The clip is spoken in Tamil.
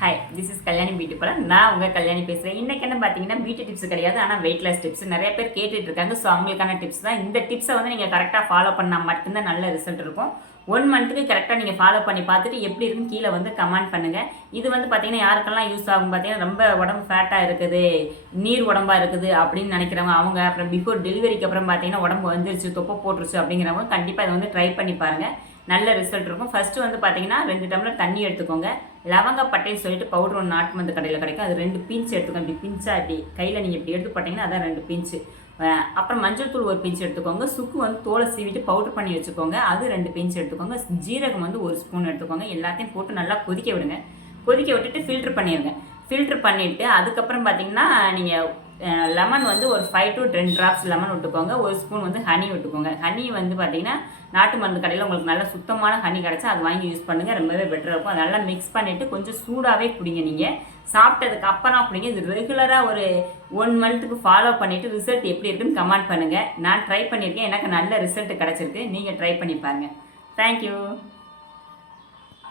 Hi, this is Kalyani beauty parlour. நான் உங்கள் கல்யாணி பேசுகிறேன். இன்றைக்கி என்ன பார்த்தீங்கன்னா பியூட்டி டிப்ஸ் கிடையாது, ஆனால் வெயிட்லெஸ் டிப்ஸ் நிறைய பேர் கேட்டுட்டு இருக்காங்க. ஸோ அவங்களுக்கான டிப்ஸ் தான். இந்த டிப்ஸை வந்து நீங்கள் கரெக்டாக ஃபாலோ பண்ணால் மட்டும்தான் நல்ல ரிசல்ட் இருக்கும். 1 மந்த்துக்கு கரெக்டாக நீங்கள் ஃபாலோ பண்ணி பார்த்துட்டு எப்படி இருக்குன்னு கீழே வந்து கமெண்ட் பண்ணுங்கள். இது வந்து பார்த்தீங்கன்னா யாருக்கெல்லாம் யூஸ் ஆகும் பார்த்தீங்கன்னா, ரொம்ப உடம்பு ஃபேட்டாக இருக்குது, நீர் உடம்பாக இருக்குது அப்படின்னு நினைக்கிறவங்க, அவங்க அப்புறம் பிஃபோர் டெலிவரிக்கு அப்புறம் பார்த்தீங்கன்னா உடம்பு வந்துருச்சு, தொப்பை போட்டுருச்சு அப்படிங்கிறவங்க கண்டிப்பாக இதை வந்து ட்ரை பண்ணி பாருங்கள். நல்ல ரிசல்ட் இருக்கும். ஃபஸ்ட்டு வந்து பார்த்தீங்கன்னா 2 டம்ளர் தண்ணி எடுத்துக்கோங்க. லவங்கப்பட்டைன்னு சொல்லிட்டு பவுடர் ஒன்று நாட்டு மருந்து கடையில் கிடைக்கும். அது 2 பிஞ்ச் எடுத்துக்கோங்க. இப்படி பிஞ்சாக இப்படி கையில் நீங்கள் இப்படி எடுத்து போட்டிங்கன்னா அதான் 2 பிஞ்சு. அப்புறம் மஞ்சள் தூள் 1 பிஞ்ச் எடுத்துக்கோங்க. சுக்கு வந்து தோலை சீவிட்டு பவுடர் பண்ணி வச்சுக்கோங்க. அது 2 பிஞ்ச் எடுத்துக்கோங்க. ஜீரகம் வந்து 1 ஸ்பூன் எடுத்துக்கோங்க. எல்லாத்தையும் போட்டு நல்லா கொதிக்க விடுங்க. கொதிக்க விட்டுட்டு ஃபில்ட்ரு பண்ணிடுங்க. ஃபில்ட்ரு பண்ணிவிட்டு அதுக்கப்புறம் பார்த்தீங்கன்னா நீங்கள் லெமன் வந்து ஒரு 5 to 10 ட்ராப்ஸ் லெமன் விட்டுக்கோங்க. 1 ஸ்பூன் வந்து ஹனி விட்டுக்கோங்க. ஹனி வந்து பார்த்தீங்கன்னா நாட்டு மருந்து கடையில் உங்களுக்கு நல்ல சுத்தமான ஹனி கிடச்சா அது வாங்கி யூஸ் பண்ணுங்கள். ரொம்பவே பெட்டராக இருக்கும். அதை நல்லா மிக்ஸ் பண்ணிவிட்டு கொஞ்சம் சூடாகவே குடிங்க. நீங்கள் சாப்பிட்டதுக்கு அப்புறம் குடிங்க. இது ரெகுலராக ஒரு 1 மந்த்துக்கு ஃபாலோ பண்ணிவிட்டு ரிசல்ட் எப்படி இருக்குன்னு கமெண்ட் பண்ணுங்கள். நான் ட்ரை பண்ணியிருக்கேன். எனக்கு நல்ல ரிசல்ட் கிடச்சிருக்கு. நீங்கள் ட்ரை பண்ணி பாருங்கள். தேங்க்யூ.